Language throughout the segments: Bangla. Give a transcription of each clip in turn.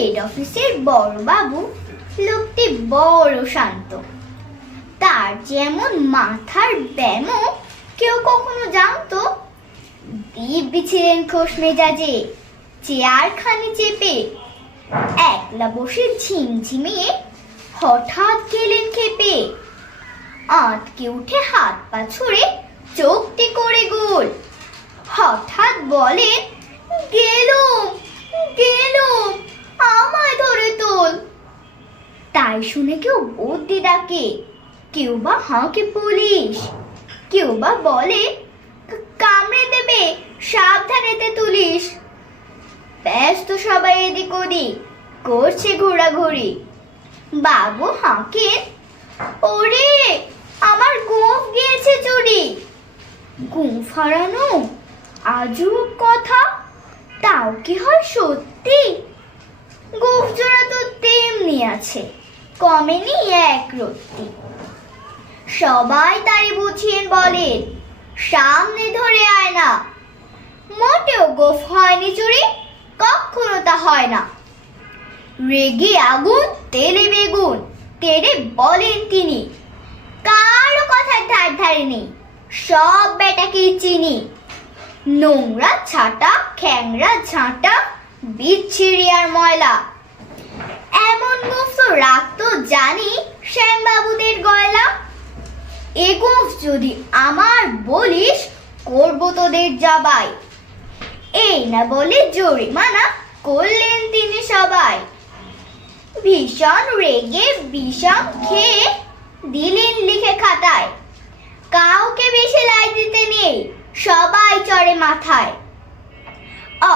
হেড অফিসের বড় বাবু লোকটি বড় শান্ত। তার যেমন মাথার ব্যামো কেউ কখনো জানতো? দিব্যি ছিলেন খোশ মেজাজে, চেয়ার খানি চেপে, একলা বসে ঝিমঝিমিয়ে হঠাৎ গেলেন খেপে। আটকে উঠে হাত পা ছুড়ে চোখটি করে গোল। হঠাৎ বলেন গেলুম গেলুম আমায় ধরে তোল তাই শুনে কেউ বুদ্ধি ডাকে। কেউ বা হাঁকে পুলিশ? কেউ বা বলে, কামড়ে দেবে সাবধানেতে তুলিস। ব্যস্ত সবাই এদিক ওদিক করছে ঘোরাঘুরি। বাবু হাঁকে ওরে, আমার গোঁফ গিয়েছে চুরি। গোঁফ হারানো? আজব কথা। তাও কি হয় সত্যি? গোঁফ জোড়া তো তেমনি আছে। কমেনি এক রত্তি। সবাই তারে বুঝিয়ে বলে, সামনে ধরে আয় না। মোটেও গোফ হয়নি চুরি কখনো তা হয় না। রেগে আগুন, তেলে বেগুন, তেরে বলেন তিনি, কারও কথার ধার ধারে নেই সব বেটাকেই চিনি। নোংরা ছাটা, খ্যাংরা ঝাঁটা, বিচ্ছিরি ময়লা এমন গোফ তো রাখতো জানি শ্যামবাবুদের গয়লা। এ গোফ যদি আমার বলিস, করব তোদের জবাই। এই না বলে জরিমানা করলেন তিনি সবাই। ভীষণ রেগে বিষম খেয়ে দিলেন লিখে খাতায়। কাউকে বেশি লাই দিতে নেই, সবাই চড়ে মাথায়।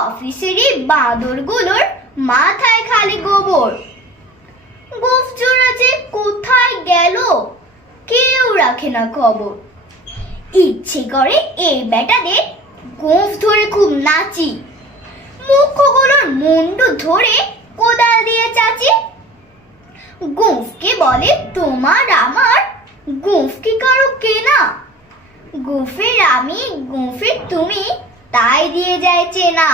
অফিসেরই বাঁদরগুলোর মাথায় খালি গোবর। গোফ জোড়া যে কোথায় গেল, কেউ রাখে না খবর। ইচ্ছে করে এই বেটাদের গোঁফ ধরে খুব নাচি। মুখগুলোর মুন্ডু ধরে কোদাল দিয়ে চাচি। গোঁফকে বলে, তোমার আমার গোঁফ কি কারও কেনা? গোফের আমি, গোফের তুমি তাই দিয়ে যায় চেনা।